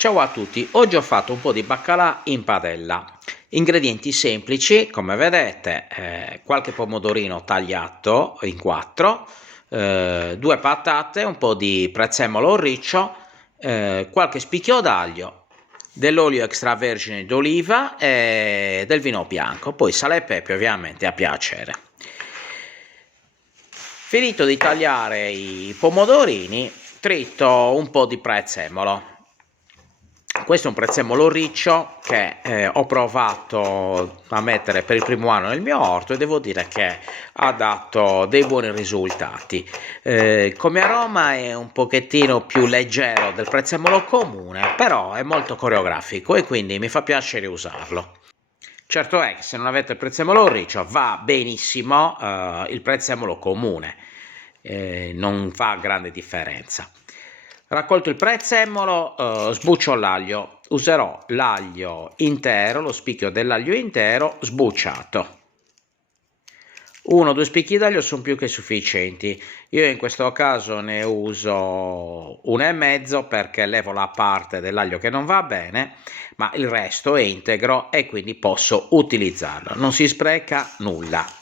Ciao a tutti, oggi ho fatto un po' di baccalà in padella. Ingredienti semplici, come vedete, qualche pomodorino tagliato in quattro, due patate, un po' di prezzemolo o riccio, qualche spicchio d'aglio, dell'olio extravergine d'oliva e del vino bianco, poi sale e pepe ovviamente a piacere. Finito di tagliare i pomodorini, trito un po' di prezzemolo. Questo è un prezzemolo riccio che ho provato a mettere per il primo anno nel mio orto e devo dire che ha dato dei buoni risultati. Come aroma è un pochettino più leggero del prezzemolo comune, però è molto coreografico e quindi mi fa piacere usarlo. Certo è che se non avete il prezzemolo riccio va benissimo il prezzemolo comune, non fa grande differenza. Raccolto il prezzemolo, sbuccio l'aglio. Userò l'aglio intero, lo spicchio dell'aglio intero sbucciato. 1-2 spicchi d'aglio sono più che sufficienti. Io in questo caso ne uso 1,5 perché levo la parte dell'aglio che non va bene, ma il resto è integro e quindi posso utilizzarlo. Non si spreca nulla.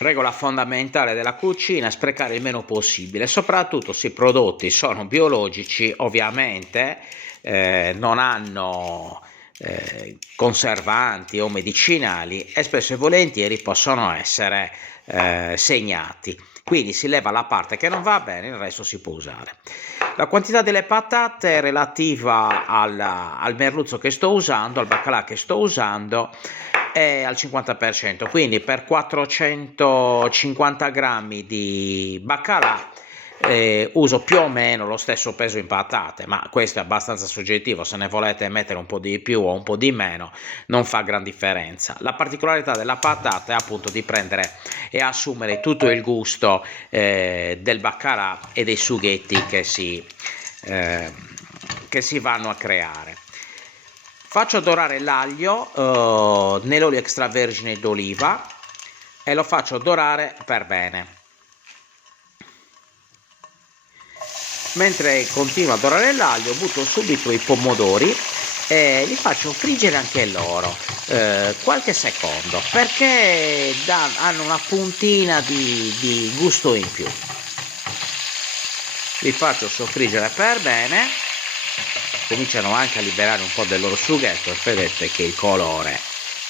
Regola fondamentale della cucina: sprecare il meno possibile, soprattutto se i prodotti sono biologici, ovviamente non hanno conservanti o medicinali e spesso e volentieri possono essere segnati. Quindi si leva la parte che non va bene, il resto si può usare. La quantità delle patate è relativa al merluzzo che sto usando, al baccalà che sto usando, è al 50%, quindi per 450 grammi di baccalà uso più o meno lo stesso peso in patate, ma questo è abbastanza soggettivo, se ne volete mettere un po' di più o un po' di meno non fa gran differenza. La particolarità della patata è appunto di prendere e assumere tutto il gusto del baccalà e dei sughetti che si vanno a creare. Faccio dorare l'aglio nell'olio extravergine d'oliva e lo faccio dorare per bene. Mentre continua a dorare l'aglio, butto subito i pomodori e li faccio friggere anche loro qualche secondo, perché hanno una puntina di gusto in più. Li faccio soffriggere per bene, cominciano anche a liberare un po' del loro sughetto e vedete che il colore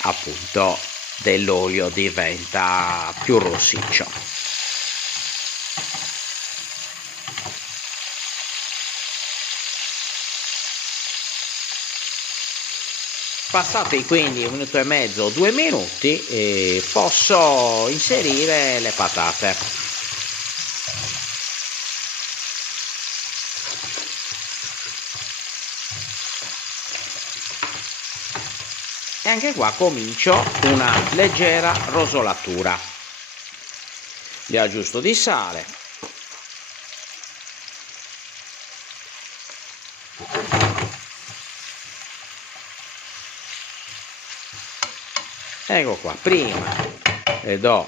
appunto dell'olio diventa più rossiccio. Passati quindi 1 minuto e mezzo o 2 minuti posso inserire le patate. E anche qua comincio una leggera rosolatura. Li aggiusto di sale. Ecco qua, prima le do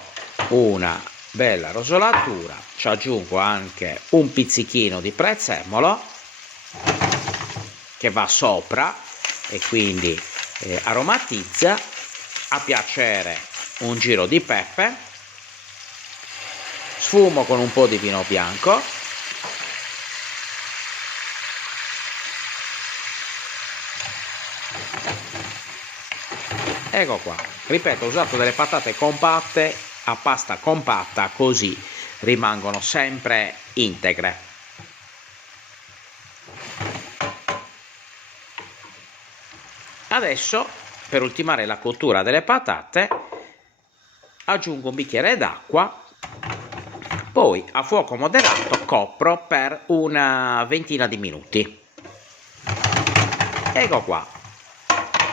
una bella rosolatura, ci aggiungo anche un pizzichino di prezzemolo che va sopra e quindi aromatizza, a piacere un giro di pepe, sfumo con un po' di vino bianco. Ecco qua, ripeto, ho usato delle patate compatte a pasta compatta, così rimangono sempre integre. Adesso, per ultimare la cottura delle patate, aggiungo un bicchiere d'acqua, poi a fuoco moderato copro per una ventina di minuti. Ecco qua,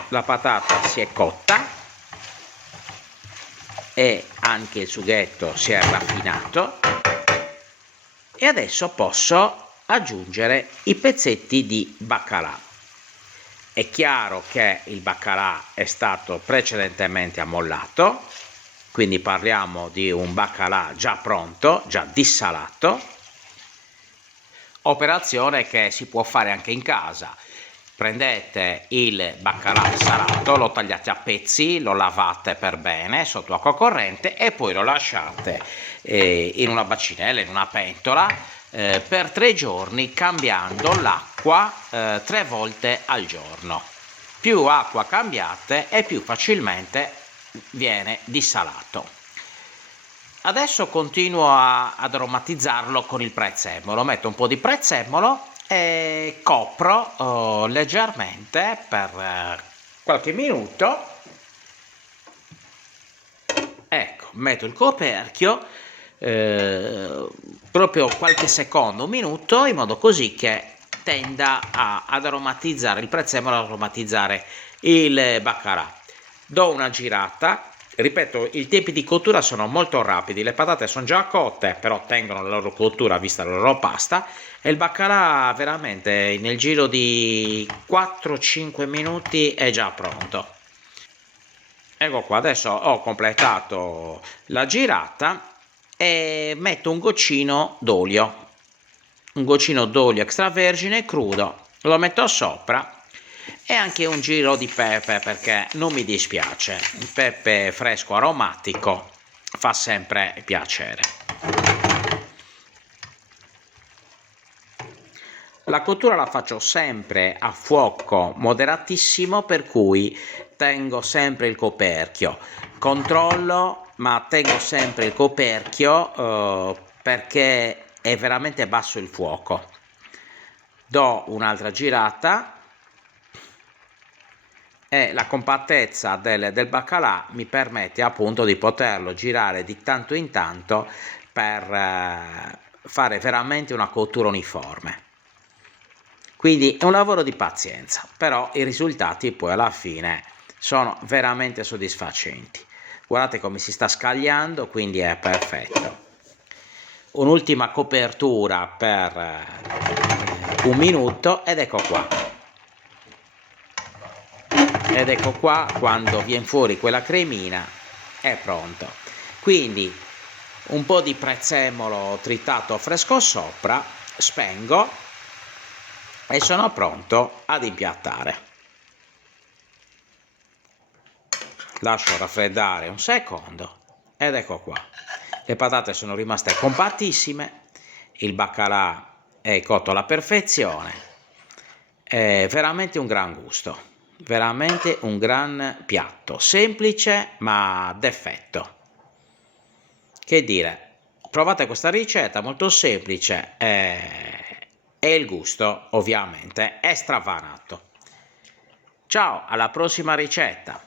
la patata si è cotta e anche il sughetto si è raffinato e adesso posso aggiungere i pezzetti di baccalà. È chiaro che il baccalà è stato precedentemente ammollato, quindi parliamo di un baccalà già pronto, già dissalato, operazione che si può fare anche in casa. prendete il baccalà salato, lo tagliate a pezzi, lo lavate per bene sotto acqua corrente e poi lo lasciate in una bacinella, in una pentola, per 3 giorni, cambiando l'acqua 3 volte al giorno. Più acqua cambiate e più facilmente viene dissalato. Adesso continuo ad aromatizzarlo con il prezzemolo, metto un po' di prezzemolo e copro leggermente per qualche minuto. Ecco, metto il coperchio proprio qualche secondo, un minuto, in modo così che tenda ad aromatizzare il prezzemolo, ad aromatizzare il baccalà. Do una girata. Ripeto, i tempi di cottura sono molto rapidi, le patate sono già cotte, però tengono la loro cottura vista la loro pasta, e il baccalà veramente nel giro di 4-5 minuti è già pronto. Ecco qua, adesso ho completato la girata e metto un goccino d'olio extravergine crudo, lo metto sopra, e anche un giro di pepe perché non mi dispiace, il pepe fresco aromatico fa sempre piacere. La cottura la faccio sempre a fuoco moderatissimo, per cui tengo sempre il coperchio, controllo, ma tengo sempre il coperchio perché è veramente basso il fuoco. Do un'altra girata e la compattezza del baccalà mi permette appunto di poterlo girare di tanto in tanto per fare veramente una cottura uniforme. Quindi è un lavoro di pazienza, però i risultati poi alla fine sono veramente soddisfacenti. Guardate come si sta scagliando, quindi è perfetto. Un'ultima copertura per 1 minuto ed ecco qua. Ed ecco qua, quando viene fuori quella cremina è pronto. Quindi un po' di prezzemolo tritato fresco sopra, spengo e sono pronto ad impiattare. Lascio raffreddare un secondo ed ecco qua. Le patate sono rimaste compattissime, il baccalà è cotto alla perfezione, è veramente un gran gusto, veramente un gran piatto, semplice ma d'effetto. Che dire, provate questa ricetta molto semplice e il gusto ovviamente è stravanato. Ciao, alla prossima ricetta!